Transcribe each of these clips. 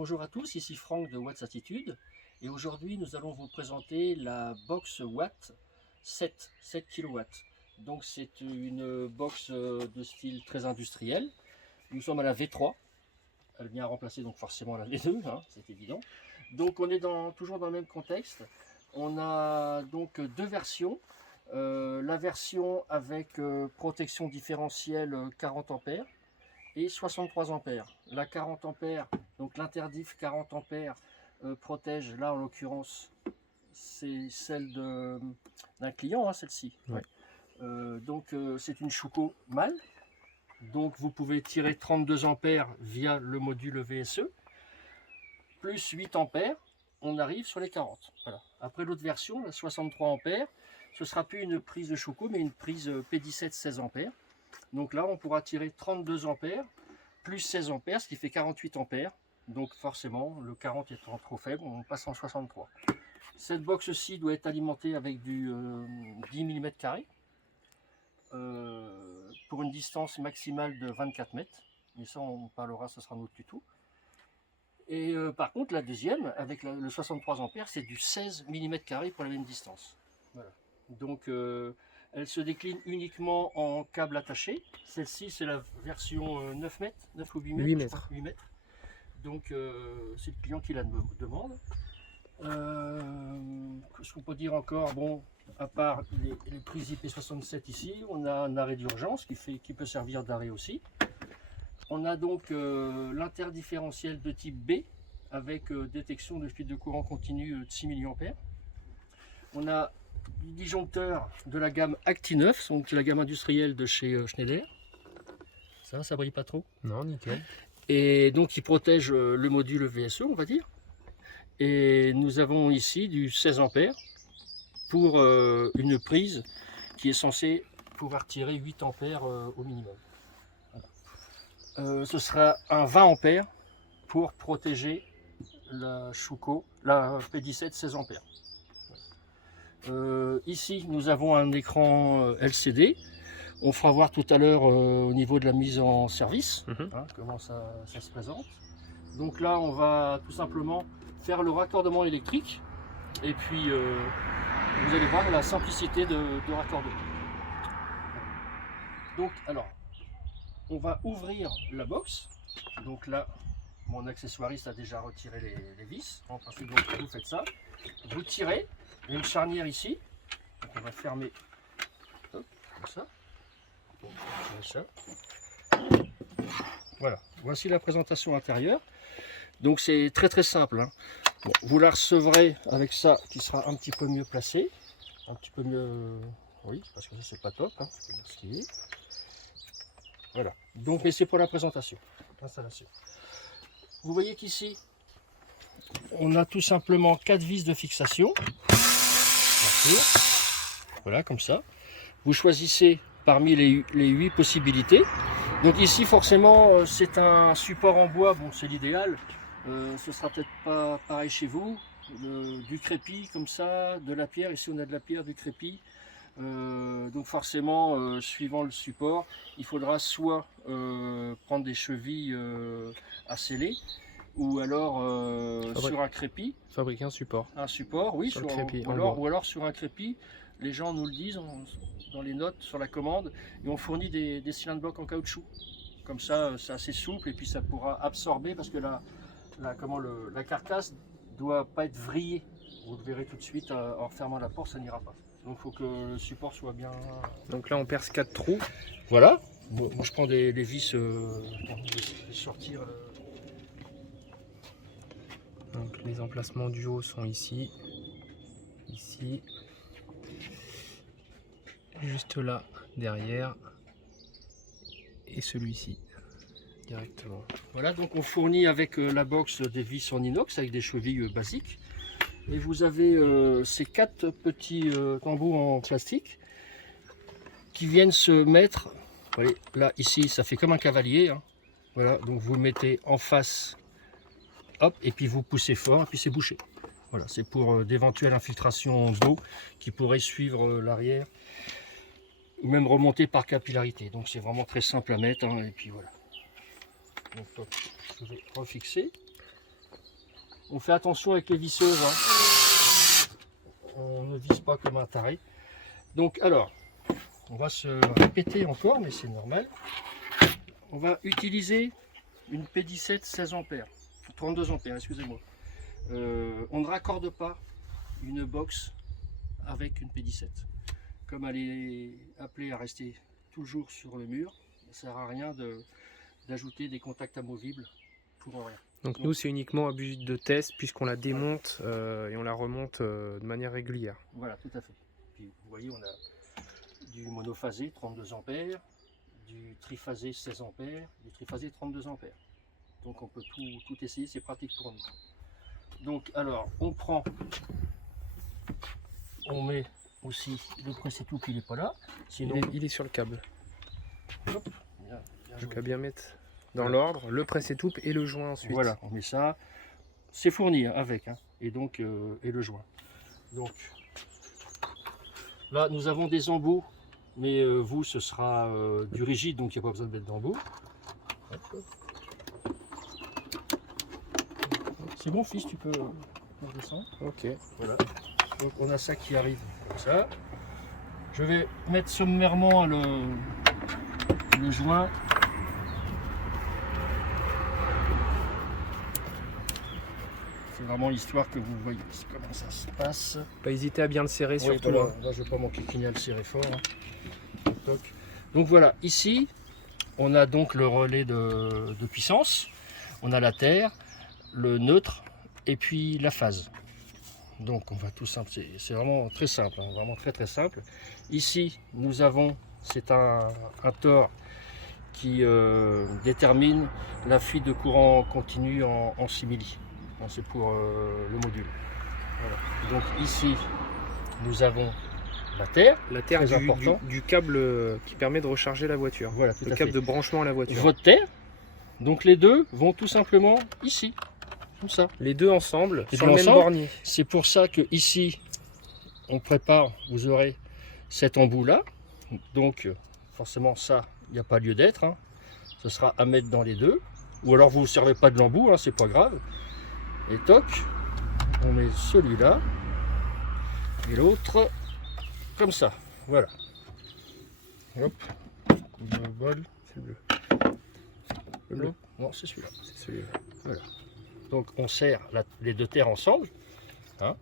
bonjour à tous, ici Franck de Watts Attitude et aujourd'hui nous allons vous présenter la box Watt 7 kW. Donc c'est une box de style très industriel. Nous sommes à la V3, elle vient remplacer donc forcément la V2, hein, c'est évident. Donc on est toujours dans le même contexte. On a donc deux versions. La version avec protection différentielle 40 ampères et 63 ampères. La 40 ampères, donc l'interdif 40 ampères protège, là en l'occurrence c'est celle d'un client, hein, celle-ci. Ouais. C'est une Schuko mâle, donc vous pouvez tirer 32 ampères via le module VSE, plus 8 ampères, on arrive sur les 40. Voilà. Après l'autre version, la 63 ampères, ce sera plus une prise de Schuko, mais une prise P17 16 ampères. Donc là, on pourra tirer 32 ampères plus 16 ampères, ce qui fait 48 ampères. Donc forcément, le 40 étant trop faible, on passe en 63. Cette box-ci doit être alimentée avec du 10 mm² pour une distance maximale de 24 mètres. Mais ça, on parlera, ce sera un autre tuto. Et par contre, la deuxième, avec le 63 ampères, c'est du 16 mm² pour la même distance. Voilà. Donc, elle se décline uniquement en câble attaché. Celle-ci, c'est la version 9 mètres, 9 ou 8 mètres. 8 mètres. 8 mètres. Donc, c'est le client qui la demande. Ce qu'on peut dire encore, bon, à part les prises IP67 ici, on a un arrêt d'urgence qui peut servir d'arrêt aussi. On a donc l'interdifférentiel de type B avec détection de fuite de courant continu de 6 mA. On a le disjoncteur de la gamme Acti9, donc la gamme industrielle de chez Schneider. Ça brille pas trop. Non, nickel. Et donc il protège le module VSE, on va dire. Et nous avons ici du 16 ampères pour une prise qui est censée pouvoir tirer 8 ampères au minimum. Voilà. Ce sera un 20 ampères pour protéger la Schuko, la P17 16 ampères. Ici nous avons un écran LCD. On fera voir tout à l'heure au niveau de la mise en service, hein, comment ça se présente. Donc là on va tout simplement faire le raccordement électrique et puis vous allez voir la simplicité de raccordement. Donc alors on va ouvrir la box. Donc là mon accessoiriste a déjà retiré les vis. En principe, donc, vous faites ça, vous tirez, il y a une charnière ici, donc on va fermer, hop, comme ça. Bon, ça. Voilà, voici la présentation intérieure. Donc c'est très simple, hein. Bon, vous la recevrez avec ça qui sera un petit peu mieux placé, un petit peu mieux, oui, parce que ça c'est pas top, hein. Voilà, donc mais c'est pour la présentation, l'installation. Vous voyez qu'ici, on a tout simplement 4 vis de fixation. Voilà, comme ça. Vous choisissez parmi les 8 possibilités. Donc ici, forcément, c'est un support en bois. Bon, c'est l'idéal. Ce sera peut-être pas pareil chez vous. Du crépi, comme ça, de la pierre. Ici, on a de la pierre, du crépi. Donc forcément, suivant le support, il faudra soit prendre des chevilles à sceller, ou alors sur un crépi. Fabriquer un support. Un support, oui, sur crépi, ou alors sur un crépi. Les gens nous le disent dans les notes sur la commande, et on fournit des cylindres blocs en caoutchouc. Comme ça, c'est assez souple et puis ça pourra absorber parce que la carcasse doit pas être vrillée. Vous le verrez tout de suite en fermant la porte, ça n'ira pas. Donc il faut que le support soit bien... Donc là on perce 4 trous. Voilà. Bon, moi je prends des vis de sortir. Donc les emplacements du haut sont ici. Ici. Juste là, derrière. Et celui-ci. Directement. Voilà, donc on fournit avec la box des vis en inox avec des chevilles basiques. Et vous avez ces 4 petits tambours en plastique qui viennent se mettre, vous voyez, là, ici, ça fait comme un cavalier, hein. Voilà, donc vous le mettez en face, hop, et puis vous poussez fort, et puis c'est bouché. Voilà, c'est pour d'éventuelles infiltrations d'eau qui pourraient suivre l'arrière, ou même remonter par capillarité. Donc c'est vraiment très simple à mettre, hein, et puis voilà. Donc je vais refixer. On fait attention avec les visseuses, hein. On ne visse pas comme un taré. Donc alors, on va se répéter encore, mais c'est normal. On va utiliser une P17 16 ampères, 32 ampères, excusez-moi. On ne raccorde pas une box avec une P17. Comme elle est appelée à rester toujours sur le mur, ça ne sert à rien d'ajouter des contacts amovibles pour rien. Donc nous, c'est uniquement à but de test puisqu'on la démonte et on la remonte de manière régulière. Voilà, tout à fait. Puis vous voyez, on a du monophasé 32 ampères, du triphasé 16 ampères, du triphasé 32 ampères. Donc on peut tout essayer, c'est pratique pour nous. Donc alors, on met aussi le presse-tout qui n'est pas là. Sinon, Il est sur le câble. hop, bien Donc à bien mettre dans l'ordre, le presse-étoupe et le joint ensuite. Voilà, on met ça. C'est fourni hein, avec, hein, et donc et le joint. Donc là, nous avons des embouts, mais vous, ce sera du rigide, donc il n'y a pas besoin de mettre d'embout. C'est bon, fils, tu peux redescendre. Ok. Voilà. Donc on a ça qui arrive comme ça. Je vais mettre sommairement le joint. C'est vraiment l'histoire que vous voyez comment ça se passe. Pas hésiter à bien le serrer Oui, surtout. voilà. Là, je ne vais pas m'enquiquiner à le serrer fort. Hein. Toc. Donc voilà, ici, on a donc le relais de puissance. On a la terre, le neutre et puis la phase. Donc on va tout simple, c'est vraiment très simple, hein, vraiment très simple. Ici, nous avons, c'est un tore qui détermine la fuite de courant continu en simili. C'est pour le module. Voilà. Donc ici, nous avons la terre. La terre très important. du câble qui permet de recharger la voiture. Voilà, tout le à câble fait. de branchement à la voiture. Votre terre. Donc les deux vont tout simplement ici, comme ça. Les deux ensemble, Les sur deux le même ensemble. bornier. C'est pour ça que ici, on prépare, vous aurez cet embout là. Donc forcément ça, il n'y a pas lieu d'être. Hein. Ce sera à mettre dans les deux. Ou alors vous ne servez pas de l'embout, hein, c'est pas grave. Et toc, on met celui-là et l'autre comme ça. Voilà. Hop, le bol, c'est le bleu. Le bleu? Non, c'est celui-là. C'est celui-là. Voilà. Donc on serre les deux terres ensemble. Hein.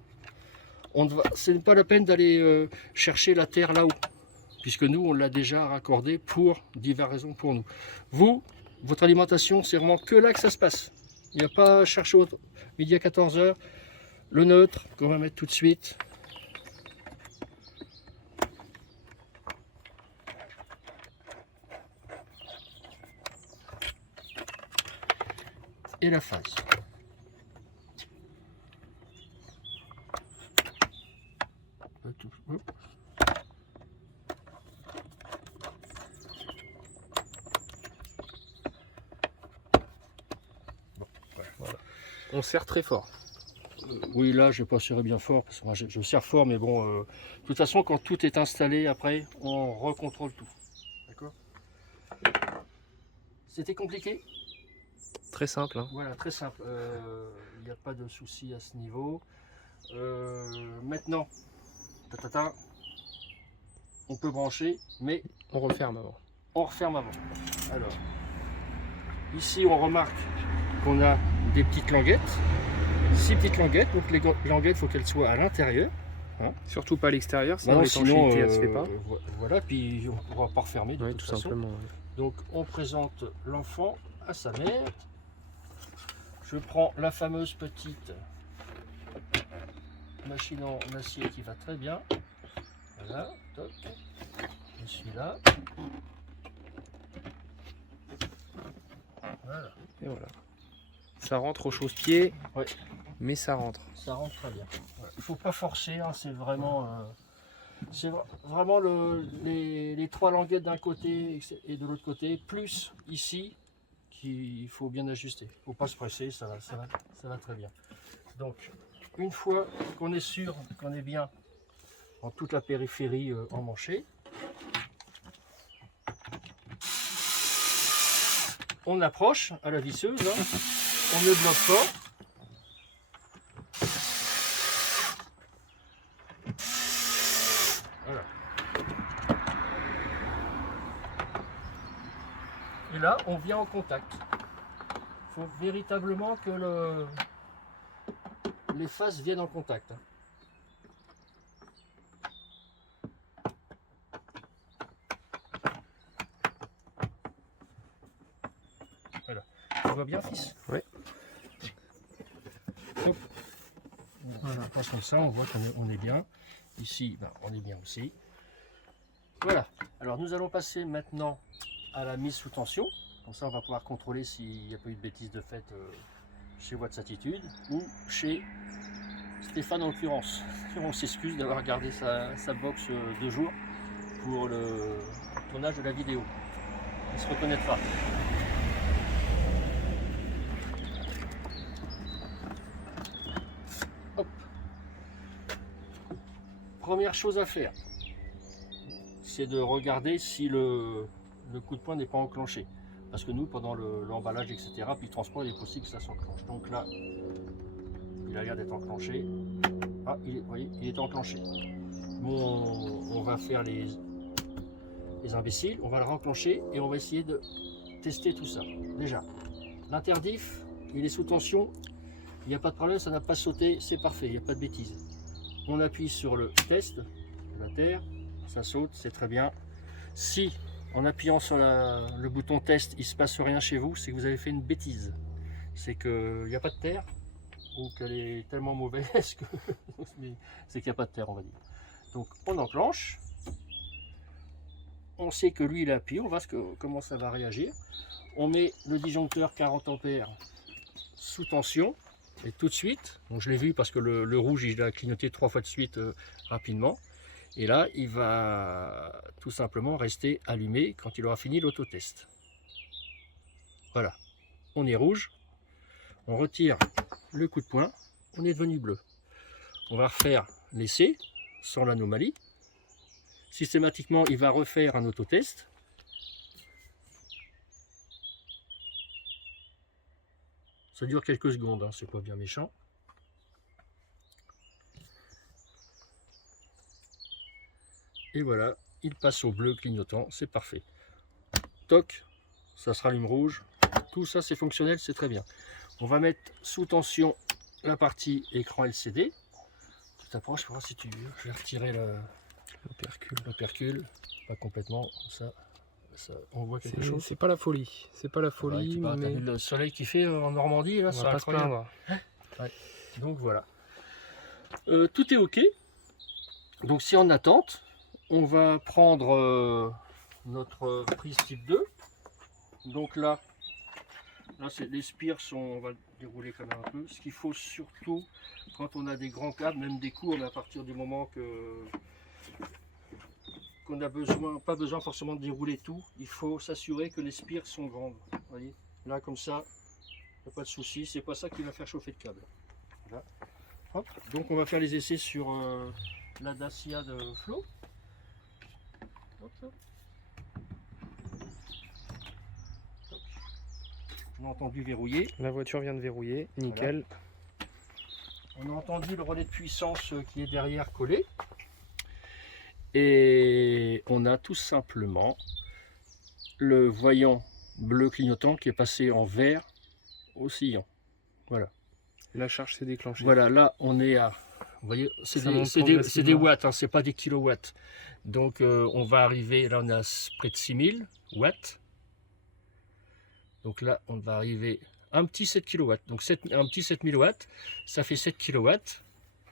Ce n'est pas la peine d'aller chercher la terre là-haut, puisque nous on l'a déjà raccordé pour diverses raisons pour nous. Vous, votre alimentation, c'est vraiment que là que ça se passe. Il n'y a pas à chercher autre. Midi à 14h, le neutre qu'on va mettre tout de suite. Et la phase. Hop. Bon, voilà. On serre très fort. Oui, là, je ne vais pas serrer bien fort, parce que moi, je serre fort, mais bon, de toute façon, quand tout est installé, après, on recontrôle tout. D'accord? C'était compliqué? Très simple. Hein. Voilà, très simple. Il n'y a pas de souci à ce niveau. Maintenant, on peut brancher, mais On referme avant. on referme avant. Alors, ici, on remarque qu'on a des petites languettes. 6 petites languettes, donc les languettes, il faut qu'elles soient à l'intérieur. Hein. Surtout pas à l'extérieur, sinon Non, l'étanchéité elle se fait pas. Voilà, puis on ne pourra pas refermer de Oui, toute tout façon. simplement. Donc on présente l'enfant à sa mère. Je prends la fameuse petite machine en acier qui va très bien. Voilà, toc. Je suis là. Voilà. Et voilà. Ça rentre au chausse-pied, Ouais. mais ça rentre. Ça rentre très bien. Voilà. Il ne faut pas forcer, hein, c'est vraiment, vraiment les 3 languettes d'un côté et de l'autre côté, plus ici, qu'il faut bien ajuster. Il ne faut pas se presser, ça va très bien. Donc, une fois qu'on est sûr qu'on est bien en toute la périphérie emmanchée, on approche à la visseuse, hein. On ne bloque pas. Et là, on vient en contact. Il faut véritablement que les faces viennent en contact. Voilà. Tu vois bien, fils? Ouais. Hop. Voilà, on passe comme ça, on voit qu'on est bien. Ici, ben, on est bien aussi. Voilà. Alors nous allons passer maintenant à la mise sous tension. Comme ça, on va pouvoir contrôler s'il n'y a pas eu de bêtises de fait chez Watts Attitude ou chez Stéphane en l'occurrence. On s'excuse d'avoir gardé sa box 2 jours pour le tournage de la vidéo. Il se reconnaîtra. Hop. Première chose à faire, c'est de regarder si le coup de poing n'est pas enclenché. Parce que nous, pendant l'emballage, etc., puis le transport, il est possible que ça s'enclenche. Donc là, il a l'air d'être enclenché. Ah, vous voyez, il est enclenché. Bon, on va faire les imbéciles, on va le renclencher et on va essayer de tester tout ça. Déjà, l'interdif, il est sous tension, il n'y a pas de problème, ça n'a pas sauté, c'est parfait, il n'y a pas de bêtises. On appuie sur le test de la terre, ça saute, c'est très bien. Si en appuyant sur le bouton test, il ne se passe rien chez vous, c'est que vous avez fait une bêtise. C'est qu'il n'y a pas de terre, ou qu'elle est tellement mauvaise que c'est qu'il n'y a pas de terre, on va dire. Donc on enclenche, on sait que lui il appuie, on voit comment ça va réagir. On met le disjoncteur 40 ampères sous tension, et tout de suite, donc je l'ai vu parce que le rouge il a clignoté 3 fois de suite rapidement. Et là, il va tout simplement rester allumé quand il aura fini l'autotest. Voilà, on est rouge, on retire le coup de poing, on est devenu bleu. On va refaire l'essai sans l'anomalie. Systématiquement, il va refaire un autotest. Ça dure quelques secondes, hein, c'est pas bien méchant. Et voilà, il passe au bleu clignotant, c'est parfait. Toc, ça se rallume rouge. Tout ça c'est fonctionnel, c'est très bien. On va mettre sous tension la partie écran LCD. Tu t'approches pour voir si tu veux. Je vais retirer l'opercule. Pas complètement, comme ça on voit quelque chose. C'est pas la folie, c'est pas la folie. Ouais, mais... vu le soleil qui fait en Normandie, là, on va pas se plaindre. Ouais. Donc voilà. Tout est ok. Donc si en attente, on va prendre notre prise type 2. Donc là les spires sont, on va dérouler quand même un peu. Ce qu'il faut surtout quand on a des grands câbles, même des courts, mais à partir du moment qu'on a pas besoin forcément de dérouler tout, il faut s'assurer que les spires sont grandes. Vous voyez, là comme ça, il n'y a pas de souci, c'est pas ça qui va faire chauffer le câble. Voilà. Hop. Donc on va faire les essais sur la Dacia de Flo. Hop, hop. On a entendu verrouiller. La voiture vient de verrouiller, nickel. Voilà. On a entendu le relais de puissance qui est derrière collé. Et on a tout simplement le voyant bleu clignotant qui est passé en vert oscillant. Voilà. La charge s'est déclenchée. Voilà, là on est à... Vous voyez, c'est des watts, hein, c'est pas des kilowatts. Donc on va arriver, là on est à près de 6000 watts. Donc là, on va arriver un petit 7 kW. Donc un petit 7000 watts, ça fait 7 kW.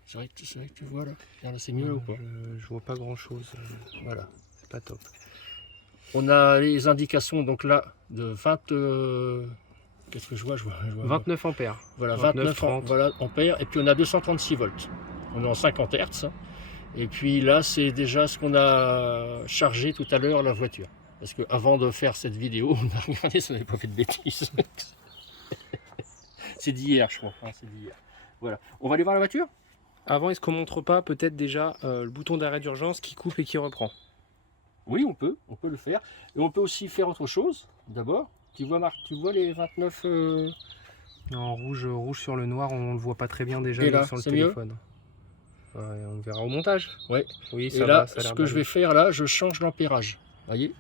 C'est vrai que tu vois là. Regarde, c'est mieux ou pas? Je vois pas grand chose. Voilà. C'est pas top. On a les indications donc là de 20. Qu'est-ce que je vois, 29 ampères. Voilà, 29 voilà, ampères. Et puis on a 236 volts. On est en 50 Hz. Et puis là, c'est déjà ce qu'on a chargé tout à l'heure la voiture. Parce qu'avant de faire cette vidéo, on a regardé si on n'avait pas fait de bêtises. C'est d'hier, je crois. Hein, c'est d'hier. Voilà. On va aller voir la voiture? Avant, est-ce qu'on montre pas peut-être déjà le bouton d'arrêt d'urgence qui coupe et qui reprend? Oui, on peut le faire. Et on peut aussi faire autre chose. D'abord, tu vois les 29... En rouge sur le noir, on le voit pas très bien déjà là, sur le téléphone. Ouais, on verra au montage. Ouais. Oui, ça et là, va, ça ce que je vais faire là, je change l'ampérage. Vous voyez?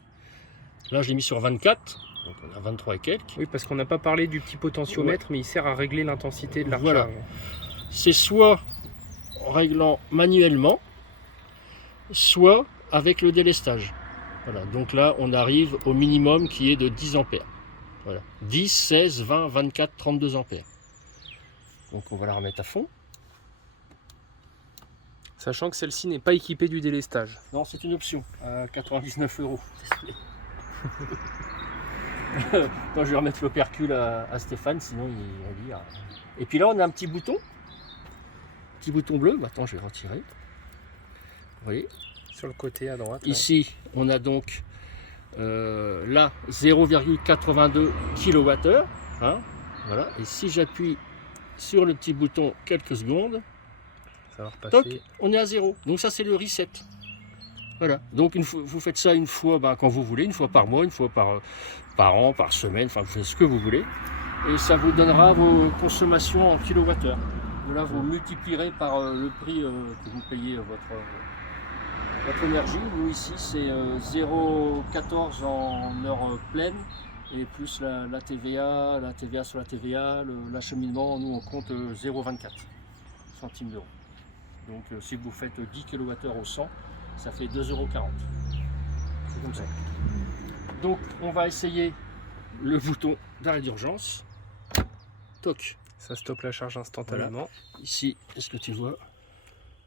Là, je l'ai mis sur 24. Donc on a 23 et quelques. Oui, parce qu'on n'a pas parlé du petit potentiomètre, mais il sert à régler l'intensité de la Voilà. recharge. C'est soit en réglant manuellement, soit avec le délestage. Voilà. Donc là, on arrive au minimum qui est de 10 ampères. Voilà. 10, 16, 20, 24, 32 ampères. Donc on va la remettre à fond. Sachant que celle-ci n'est pas équipée du délestage. Non, c'est une option à 99 €. Moi, je vais remettre l'opercule à Stéphane, sinon il va dire. Et puis là, on a un petit bouton bleu. Attends, je vais retirer. Vous voyez, Sur le côté à droite. ici, on a donc là 0,82 kWh. Hein, voilà. Et si j'appuie sur le petit bouton quelques secondes, Ça va repasser. toc, on est à 0. Donc ça, c'est le reset. Voilà. Donc vous faites ça une fois quand vous voulez, une fois par mois, une fois par an, par semaine, enfin vous faites ce que vous voulez. Et ça vous donnera vos consommations en kilowattheure. Là, vous multiplierez par le prix que vous payez votre énergie. Nous ici, c'est 0,14 en heure pleine. Et plus la TVA sur la TVA, l'acheminement, nous on compte 0,24 centimes d'euros. Donc si vous faites 10 kWh au 100, ça fait 2,40 €. C'est comme ça. Donc on va essayer le bouton d'arrêt d'urgence. Toc. Ça stoppe la charge instantanément. Ici, est-ce que tu vois?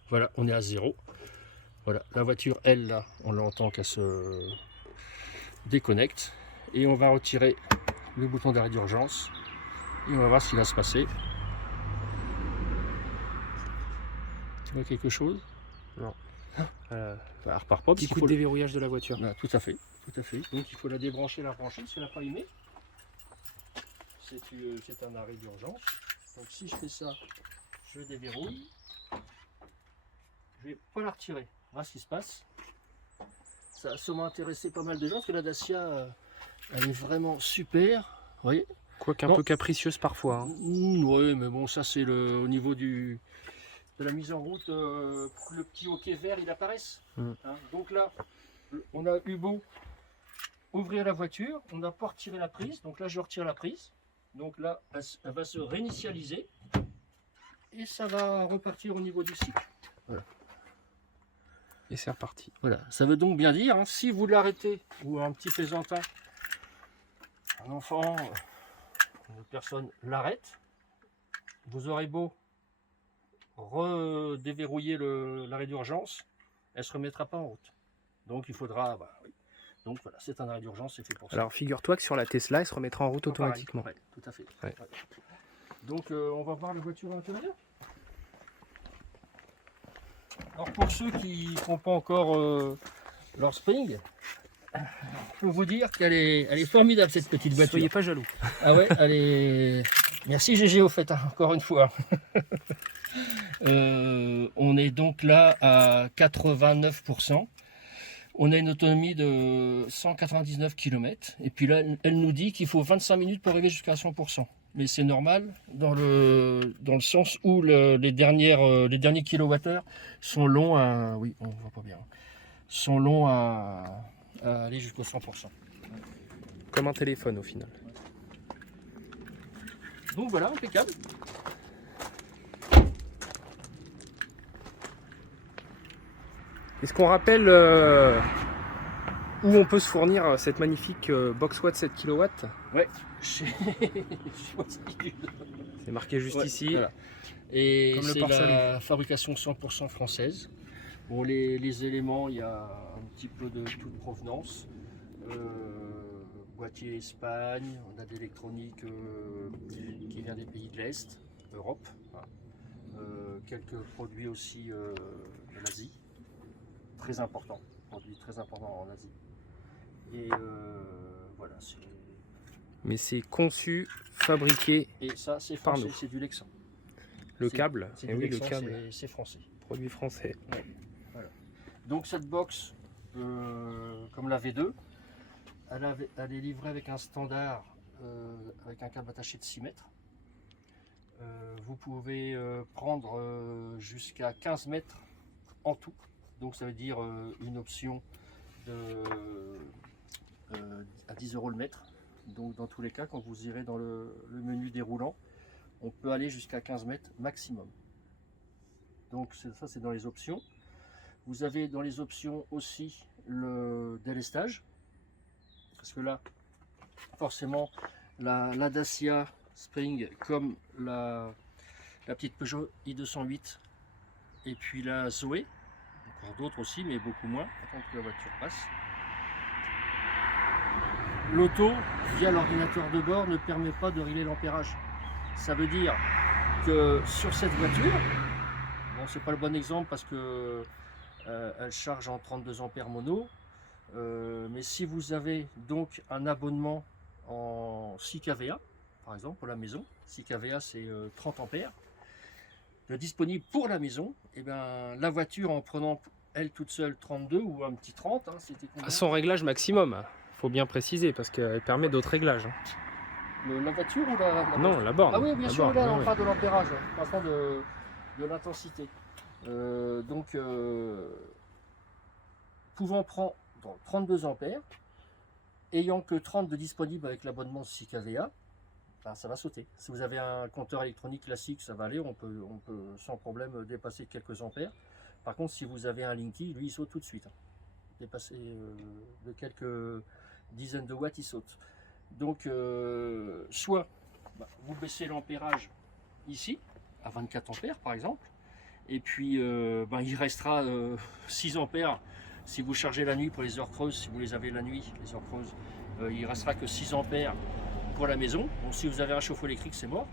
Voilà, on est à 0. Voilà, la voiture, elle, là, on l'entend qu'elle se déconnecte. Et on va retirer le bouton d'arrêt d'urgence. Et on va voir ce qui va se passer. Tu vois quelque chose? Non. Elle repart pas. Petit coup de déverrouillage de la voiture. Ah, tout à fait, tout à fait. Donc il faut la débrancher, la brancher, si elle n'a pas allumé. C'est un arrêt d'urgence. Donc si je fais ça, je déverrouille. Je vais pas la retirer. Voilà ce qui se passe. Ça a sûrement intéressé pas mal de gens parce que la Dacia, elle est vraiment super. Vous voyez? Quoique un peu capricieuse parfois. Hein. Oui, mais bon, ça c'est au niveau de la mise en route, pour que le petit hoquet vert il apparaisse. Hein, donc là, on a eu beau ouvrir la voiture, on n'a pas retiré la prise. Donc là, je retire la prise. Donc là, elle va se réinitialiser et ça va repartir au niveau du cycle. Voilà. Et c'est reparti. Voilà. Ça veut donc bien dire, hein, si vous l'arrêtez, ou un petit plaisantin, un enfant, une personne l'arrête, vous aurez beau redéverrouiller l'arrêt d'urgence, elle ne se remettra pas en route. Donc il faudra... oui. Donc voilà, c'est un arrêt d'urgence, c'est fait pour ça. Alors figure-toi que sur la Tesla, elle se remettra en route automatiquement. Pareil, tout à fait. Ouais. Ouais. Donc on va voir la voiture à l'intérieur. Alors pour ceux qui n'ont pas encore leur Spring, je peux vous dire qu'elle est formidable cette petite voiture. Soyez pas jaloux. Ah ouais, elle est... Merci GG au fait, hein, encore une fois. On est donc là à 89%. On a une autonomie de 199 km. Et puis là, elle nous dit qu'il faut 25 minutes pour arriver jusqu'à 100%. Mais c'est normal dans le sens où les derniers kilowattheures sont longs à... Oui, on voit pas bien. Sont longs à aller jusqu'au 100%. Comme un téléphone au final. Donc voilà, impeccable. Est-ce qu'on rappelle où on peut se fournir cette magnifique Boxwatt 7 kW? Ouais. C'est marqué juste ici. Voilà. Et Comme le c'est port-salut. la fabrication 100% française. Bon, les éléments, il y a un petit peu de toute provenance. Boîtier Espagne, on a de l'électronique qui vient des pays de l'Est, Europe. Quelques produits aussi de l'Asie. Très important, produit très important en Asie. Et voilà. Mais c'est conçu, fabriqué. Et ça, c'est par français, nous. c'est du Lexan. Le câble, C'est et du oui, le Lexan, câble, c'est français. produit français. Ouais, voilà. Donc cette box, comme la V2, elle est livrée avec un standard, avec un câble attaché de 6 mètres. Vous pouvez prendre jusqu'à 15 mètres en tout. Donc ça veut dire une option à 10 € le mètre. Donc dans tous les cas, quand vous irez dans le menu déroulant, on peut aller jusqu'à 15 mètres maximum. Donc ça c'est dans les options. Vous avez dans les options aussi le délestage. Parce que là, forcément, la Dacia Spring comme la petite Peugeot i208 et puis la Zoé, encore d'autres aussi, mais beaucoup moins, tant que la voiture passe. L'auto, via l'ordinateur de bord, ne permet pas de régler l'ampérage. Ça veut dire que sur cette voiture, bon, c'est pas le bon exemple parce que elle charge en 32 ampères mono, mais si vous avez donc un abonnement en 6 kVA, par exemple pour la maison, 6 kVA c'est 30 ampères, disponible pour la maison, et bien la voiture en prenant elle toute seule 32 ou un petit 30, hein, c'était combien? Son réglage maximum, faut bien préciser, parce qu'elle permet d'autres réglages. La voiture ou la Non, la borne. Ah oui, bien la sûr, borne, là on oui. parle de l'ampérage, franchement de l'intensité. Pouvant prendre 32 ampères, ayant que 30 de disponible avec l'abonnement 6 kVA, ben, ça va sauter. Si vous avez un compteur électronique classique, ça va aller, on peut sans problème dépasser quelques ampères. Par contre, si vous avez un Linky, lui il saute tout de suite. Dépasser de quelques dizaines de watts, il saute. Donc, soit vous baissez l'ampérage ici, à 24 ampères par exemple, et puis il restera 6 ampères si vous chargez la nuit pour les heures creuses, si vous les avez la nuit, les heures creuses, il restera que 6 ampères pour la maison. Donc si vous avez un chauffe-eau électrique, c'est mort.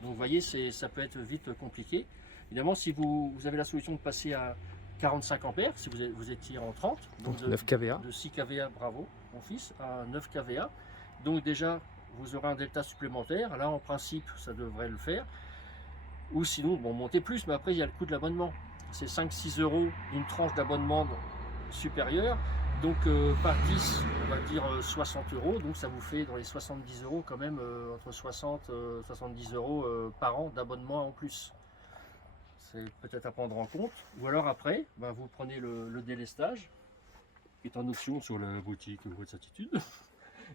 Donc vous voyez, ça peut être vite compliqué. Évidemment, si vous avez la solution de passer à 45 ampères, si vous étiez en 30, donc 9 kVA. De 6 kVA, bravo mon fils, à 9 kVA. Donc déjà, vous aurez un delta supplémentaire. Là, en principe, ça devrait le faire. Ou sinon, bon, montez plus, mais après, il y a le coût de l'abonnement. C'est 5-6 euros une tranche d'abonnement supérieure. Donc par 10, on va dire 60 euros. Donc ça vous fait dans les 70 euros quand même, entre 60 et 70 euros par an d'abonnement en plus. C'est peut-être à prendre en compte. Ou alors après, vous prenez le délestage, qui est en option sur la boutique Haute Certitude.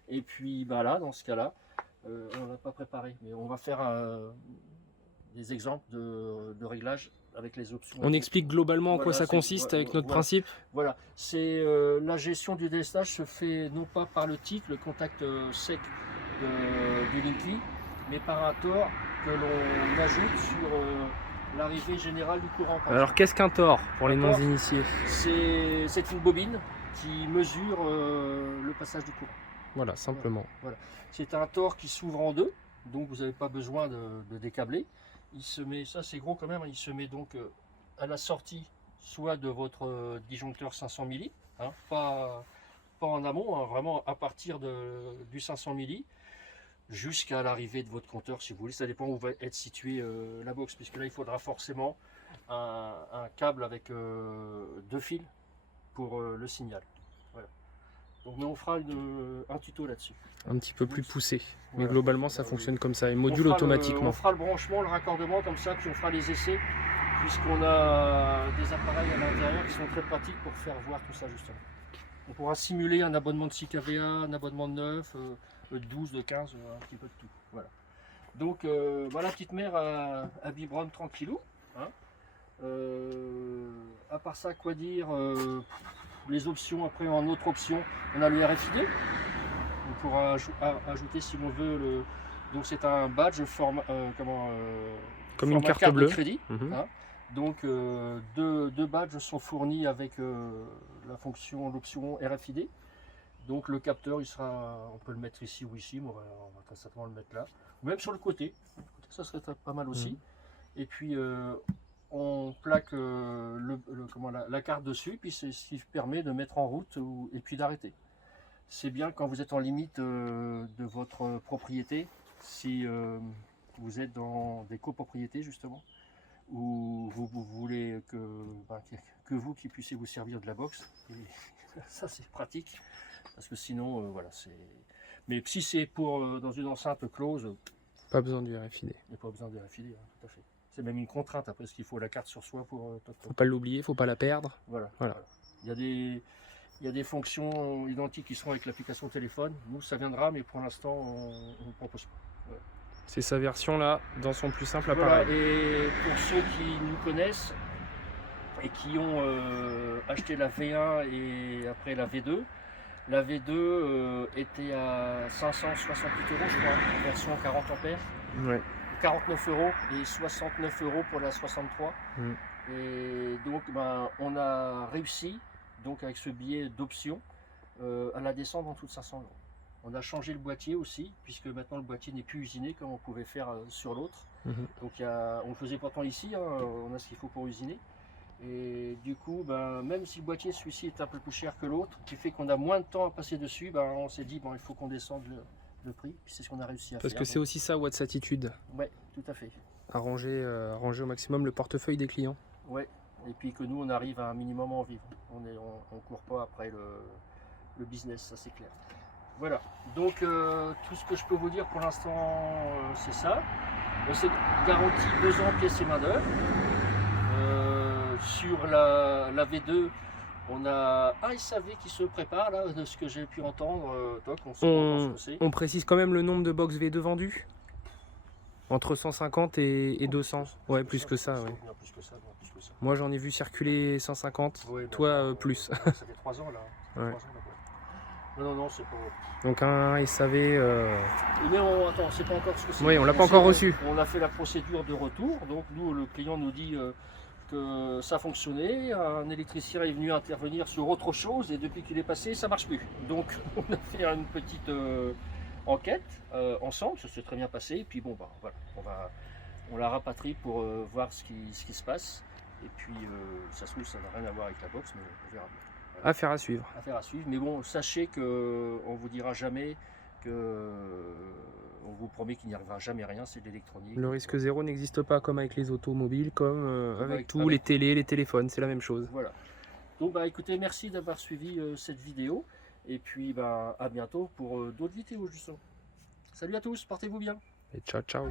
Et puis là, dans ce cas-là, on n'a pas préparé, mais on va faire des exemples de réglage avec les options. On explique globalement en quoi ça consiste avec notre principe. Voilà, c'est la gestion du délestage se fait non pas par le TIC, le contact sec du Linky, mais par un tore que l'on ajoute sur l'arrivée générale du courant. Alors qu'est-ce qu'un tore pour les non-initiés? C'est une bobine qui mesure le passage du courant. Voilà, simplement. Voilà. C'est un tore qui s'ouvre en deux, donc vous n'avez pas besoin de décabler. Il se met, ça c'est gros quand même, il se met donc à la sortie soit de votre disjoncteur 500 milli, hein, pas en amont, hein, vraiment à partir du 500 milli jusqu'à l'arrivée de votre compteur si vous voulez, ça dépend où va être située la box, puisque là il faudra forcément un câble avec 2 fils pour le signal. Voilà. Donc, mais on fera un tuto là-dessus. Un petit peu plus poussé. Mais voilà. globalement, ça fonctionne comme ça. Et module automatiquement. On fera le branchement, le raccordement comme ça, puis on fera les essais, puisqu'on a des appareils à l'intérieur qui sont très pratiques pour faire voir tout ça justement. On pourra simuler un abonnement de 6 kVA, un abonnement de 9, de 12, de 15, un petit peu de tout. Voilà. Donc voilà, petite mère à biberonne tranquillou. Hein. À part ça, quoi dire, les options, après en autre option, on a le RFID. On pourra ajouter si on veut donc c'est un badge comme une carte bleue de crédit. Hein. Donc deux badges sont fournis avec l'option RFID. Donc le capteur, on peut le mettre ici ou ici, mais on va très certainement le mettre là. Ou même sur le côté, ça serait pas mal aussi. Et puis on plaque la carte dessus, puis c'est ce qui permet de mettre en route et puis d'arrêter. C'est bien quand vous êtes en limite de votre propriété, si vous êtes dans des copropriétés justement, où vous voulez que vous qui puissiez vous servir de la box. Et ça c'est pratique, parce que sinon, voilà, c'est... Mais si c'est pour dans une enceinte close... Pas besoin du RFID. Il n'y a pas besoin du RFID, hein, tout à fait. C'est même une contrainte après, parce qu'il faut la carte sur soi pour... Faut pas l'oublier, faut pas la perdre. Voilà. Voilà. Il y a des Il y a des fonctions identiques qui seront avec l'application téléphone. Nous, ça viendra, mais pour l'instant, on ne propose pas. Ouais. C'est sa version là, dans son plus simple Voilà, appareil. et pour ceux qui nous connaissent et qui ont acheté la V1 et après la V2 était à 568 € je crois, en version 40 ampères. Ouais. 49 € et 69 € pour la 63. Mm. Et donc on a réussi, donc avec ce billet d'option, à la descendre en dessous de 500 €. On a changé le boîtier aussi, puisque maintenant le boîtier n'est plus usiné comme on pouvait faire sur l'autre. Donc on le faisait pourtant ici, hein, on a ce qu'il faut pour usiner. Et du coup, même si le boîtier celui-ci est un peu plus cher que l'autre, qui fait qu'on a moins de temps à passer dessus, on s'est dit il faut qu'on descende le prix. Puis c'est ce qu'on a réussi à faire. Parce que c'est aussi ça Watts Attitude. Ouais, tout à fait. Arranger au maximum le portefeuille des clients. Ouais. Et puis que nous on arrive à un minimum à en vivre. On court pas après le business, ça c'est clair. Voilà, donc tout ce que je peux vous dire pour l'instant, c'est ça. C'est garanti 2 ans pièces et main d'œuvre. Sur la V2, on a un SAV qui se prépare, là, de ce que j'ai pu entendre. On précise quand même le nombre de box V2 vendus. Entre 150 et 200. Ouais, plus que ça. Ouais. Plus que ça. Moi j'en ai vu circuler 150. Ouais, toi plus. Ça fait 3 ans là. Ouais. 3 ans, là. Non, c'est pas. Donc un SAV. Mais attends, c'est pas encore ce que c'est. Oui, on l'a pas encore reçu. On a fait la procédure de retour. Donc nous, le client nous dit que ça fonctionnait. Un électricien est venu intervenir sur autre chose et depuis qu'il est passé, ça marche plus. Donc on a fait une petite enquête ensemble. Ça s'est très bien passé. Et puis voilà, on la rapatrie pour voir ce qui se passe. Et puis ça se trouve, ça n'a rien à voir avec la box, mais on verra bien. Voilà. Affaire à suivre. Affaire à suivre. Mais bon, sachez que on vous dira jamais que on vous promet qu'il n'y arrivera jamais rien, c'est de l'électronique. Le risque zéro n'existe pas comme avec les automobiles, comme avec tout, les télés, les téléphones, c'est la même chose. Voilà. Donc écoutez, merci d'avoir suivi cette vidéo. Et puis à bientôt pour d'autres vidéos justement. Salut à tous, portez-vous bien. Et ciao ciao.